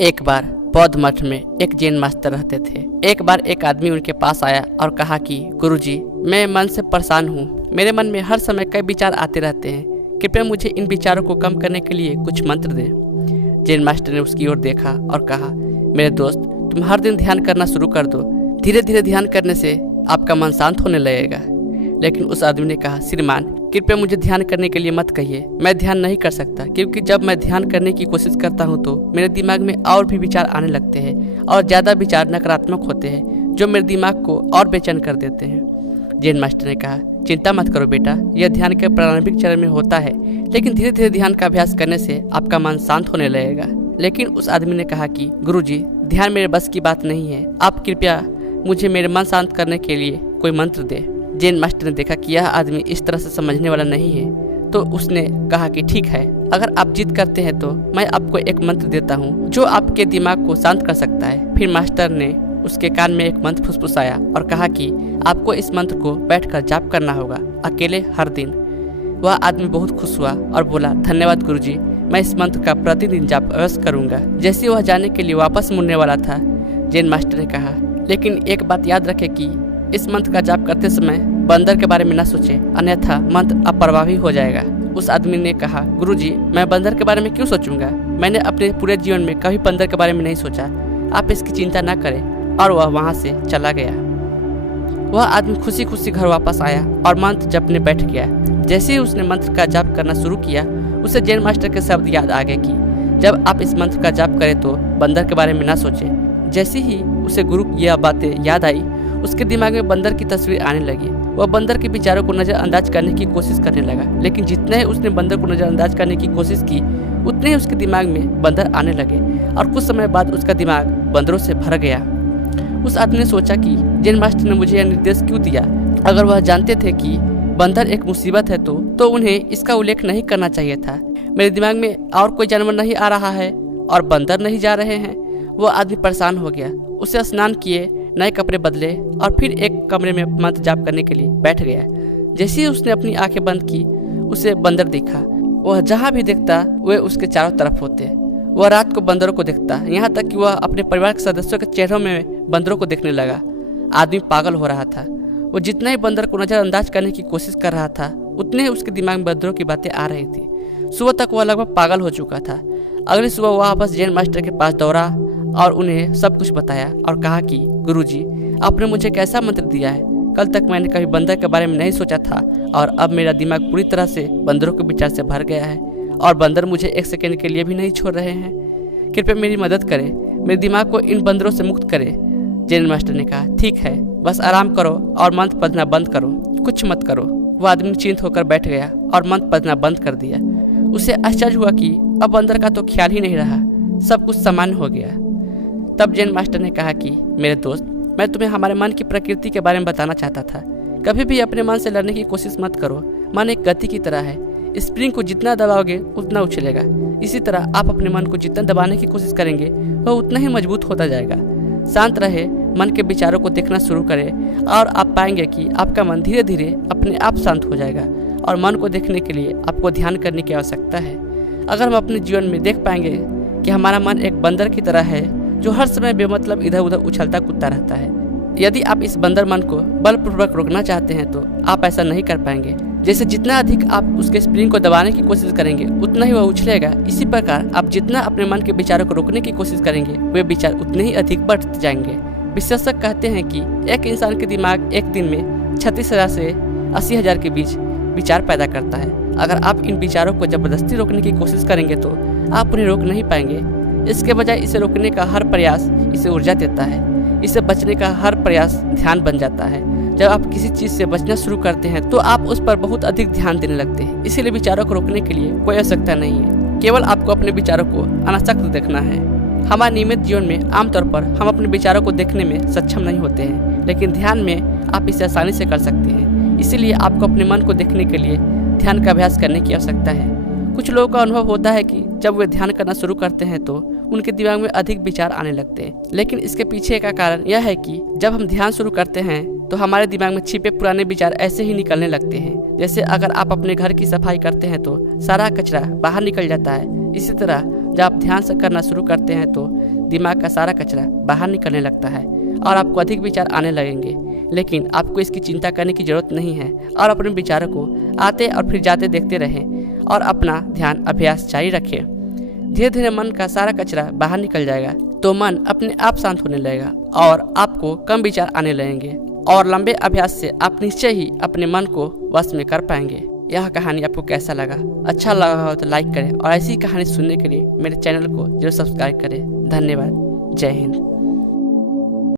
एक बार बौद्ध मठ में एक जैन मास्टर रहते थे। एक बार एक आदमी उनके पास आया और कहा कि गुरुजी, मैं मन से परेशान हूँ। मेरे मन में हर समय कई विचार आते रहते हैं। कृपया मुझे इन विचारों को कम करने के लिए कुछ मंत्र दें। जैन मास्टर ने उसकी ओर देखा और कहा, मेरे दोस्त, तुम हर दिन ध्यान करना शुरू कर दो। धीरे धीरे ध्यान करने से आपका मन शांत होने लगेगा। लेकिन उस आदमी ने कहा, श्रीमान, कृपया मुझे ध्यान करने के लिए मत कहिए। मैं ध्यान नहीं कर सकता, क्योंकि जब मैं ध्यान करने की कोशिश करता हूँ तो मेरे दिमाग में और भी विचार आने लगते हैं और ज़्यादा विचार नकारात्मक होते हैं जो मेरे दिमाग को और बेचैन कर देते हैं। जैन मास्टर ने कहा, चिंता मत करो बेटा, यह ध्यान के प्रारंभिक चरण में होता है, लेकिन धीरे धीरे ध्यान का अभ्यास करने से आपका मन शांत होने लगेगा। लेकिन उस आदमी ने कहा कि गुरुजी, ध्यान मेरे बस की बात नहीं है। आप कृपया मुझे मेरे मन शांत करने के लिए कोई मंत्र दे। जैन मास्टर ने देखा कि यह आदमी इस तरह से समझने वाला नहीं है, तो उसने कहा कि ठीक है, अगर आप जिद करते हैं तो मैं आपको एक मंत्र देता हूँ जो आपके दिमाग को शांत कर सकता है। फिर मास्टर ने उसके कान में एक मंत्र फुसफुसाया और कहा कि आपको इस मंत्र को बैठकर जाप करना होगा, अकेले हर दिन। वह आदमी बहुत खुश हुआ और बोला, धन्यवाद गुरुजी, मैं इस मंत्र का प्रतिदिन जाप अवश्य करूँगा। जैसे वह जाने के लिए वापस मुड़ने वाला था, जैन मास्टर ने कहा, लेकिन एक बात याद रखें कि इस मंत्र का जाप करते समय बंदर के बारे में न सोचे, अन्यथा मंत्र अप्रभावी हो जाएगा। उस आदमी ने कहा, गुरुजी, मैं बंदर के बारे में क्यों सोचूंगा? मैंने अपने पूरे जीवन में कभी बंदर के बारे में नहीं सोचा। आप इसकी चिंता न करें। और वह वहां से चला गया। वह आदमी खुशी खुशी घर वापस आया और मंत्र जपने बैठ गया। जैसे ही उसने मंत्र का जाप करना शुरू किया, उसे जैन मास्टर के शब्द याद आ गए कि जब आप इस मंत्र का जाप करें तो बंदर के बारे में न सोचें। जैसे ही उसे गुरु की यह बातें याद आई, उसके दिमाग में बंदर की तस्वीर आने लगी। वह बंदर के विचारों को नज़रअंदाज करने की कोशिश करने लगा, लेकिन जितना ही उसने बंदर को नज़रअंदाज करने की कोशिश की, उतने ही उसके दिमाग में बंदर आने लगे और कुछ समय बाद उसका दिमाग बंदरों से भर गया। उस आदमी ने सोचा कि जैन मास्टर ने मुझे यह निर्देश क्यों दिया? अगर वह जानते थे कि बंदर एक मुसीबत है तो उन्हें इसका उल्लेख नहीं करना चाहिए था। मेरे दिमाग में और कोई जानवर नहीं आ रहा है और बंदर नहीं जा रहे हैं। वह आदमी परेशान हो गया। उसे स्नान किए, नए कपड़े बदले और फिर एक कमरे में मंत्र जाप करने के लिए बैठ गया। जैसे ही उसने अपनी आंखें बंद की, उसे बंदर दिखा। वह जहाँ भी देखता वे उसके चारों तरफ होते। वह रात को बंदरों को देखता, यहाँ तक कि वह अपने परिवार के सदस्यों के चेहरों में बंदरों को देखने लगा। आदमी पागल हो रहा था। वो जितना ही बंदर को नज़रअंदाज करने की कोशिश कर रहा था, उतने ही उसके दिमाग में बंदरों की बातें आ रही थी। सुबह तक वह लगभग पागल हो चुका था। अगली सुबह वह वापस जैन मास्टर के पास दौड़ा और उन्हें सब कुछ बताया और कहा कि गुरुजी, आपने मुझे कैसा मंत्र दिया है? कल तक मैंने कभी बंदर के बारे में नहीं सोचा था और अब मेरा दिमाग पूरी तरह से बंदरों के विचार से भर गया है और बंदर मुझे एक सेकंड के लिए भी नहीं छोड़ रहे हैं। कृपया मेरी मदद करें, मेरे दिमाग को इन बंदरों से मुक्त करें। जैन मास्टर ने कहा, ठीक है, बस आराम करो और मंत्र पढ़ना बंद करो, कुछ मत करो। वह आदमी चिंत होकर बैठ गया और मंत्र पढ़ना बंद कर दिया। उसे आश्चर्य हुआ कि अब बंदर का तो ख्याल ही नहीं रहा, सब कुछ सामान्य हो गया। तब जैन मास्टर ने कहा कि मेरे दोस्त, मैं तुम्हें हमारे मन की प्रकृति के बारे में बताना चाहता था। कभी भी अपने मन से लड़ने की कोशिश मत करो। मन एक गति की तरह है, स्प्रिंग को जितना दबाओगे उतना उछलेगा। इसी तरह आप अपने मन को जितना दबाने की कोशिश करेंगे वह उतना ही मजबूत होता जाएगा। शांत रहे, मन के विचारों को देखना शुरू करें और आप पाएंगे कि आपका मन धीरे धीरे अपने आप शांत हो जाएगा। और मन को देखने के लिए आपको ध्यान करने की आवश्यकता है। अगर हम अपने जीवन में देख पाएंगे कि हमारा मन एक बंदर की तरह है जो हर समय बेमतलब इधर उधर उछलता कूदता रहता है। यदि आप इस बंदर मन को बलपूर्वक रोकना चाहते हैं तो आप ऐसा नहीं कर पाएंगे। जैसे जितना अधिक आप उसके स्प्रिंग को दबाने की कोशिश करेंगे उतना ही वह उछलेगा। इसी प्रकार आप जितना अपने मन के विचारों को रोकने की कोशिश करेंगे वे विचार उतने ही अधिक बढ़ते जाएंगे। विशेषज्ञ कहते हैं कि एक इंसान के दिमाग एक दिन में 36,000 से 80,000 के बीच विचार पैदा करता है। अगर आप इन विचारों को जबरदस्ती रोकने की कोशिश करेंगे तो आप उन्हें रोक नहीं पाएंगे। इसके बजाय इसे रोकने का हर प्रयास इसे ऊर्जा देता है। इसे बचने का हर प्रयास ध्यान बन जाता है। जब आप किसी चीज़ से बचना शुरू करते हैं तो आप उस पर बहुत अधिक ध्यान देने लगते हैं। इसीलिए विचारों को रोकने के लिए कोई आवश्यकता नहीं है, केवल आपको अपने विचारों को अनासक्त देखना है। हमारे नियमित जीवन में आमतौर पर हम अपने विचारों को देखने में सक्षम नहीं होते हैं, लेकिन ध्यान में आप इसे आसानी से कर सकते हैं। इसीलिए आपको अपने मन को देखने के लिए ध्यान का अभ्यास करने की आवश्यकता है। कुछ लोगों का अनुभव होता है कि जब वे ध्यान करना शुरू करते हैं तो उनके दिमाग में अधिक विचार आने लगते हैं। लेकिन इसके पीछे का कारण यह है कि जब हम ध्यान शुरू करते हैं तो हमारे दिमाग में छिपे पुराने विचार ऐसे ही निकलने लगते हैं। जैसे अगर आप अपने घर की सफाई करते हैं तो सारा कचरा बाहर निकल जाता है। इसी तरह जब आप ध्यान से करना शुरू करते हैं तो दिमाग का सारा कचरा बाहर निकलने लगता है और आपको अधिक विचार आने लगेंगे। लेकिन आपको इसकी चिंता करने की जरूरत नहीं है और अपने विचारों को आते और फिर जाते देखते रहें और अपना ध्यान अभ्यास जारी रखें। धीरे धीरे मन का सारा कचरा बाहर निकल जाएगा तो मन अपने आप शांत होने लगेगा और आपको कम विचार आने लगेंगे और लंबे अभ्यास से आप निश्चय ही अपने मन को वश में कर पाएंगे। यह कहानी आपको कैसा लगा? अच्छा लगा हो तो लाइक करें और ऐसी कहानी सुनने के लिए मेरे चैनल को जरूर सब्सक्राइब करें। धन्यवाद। जय हिंद।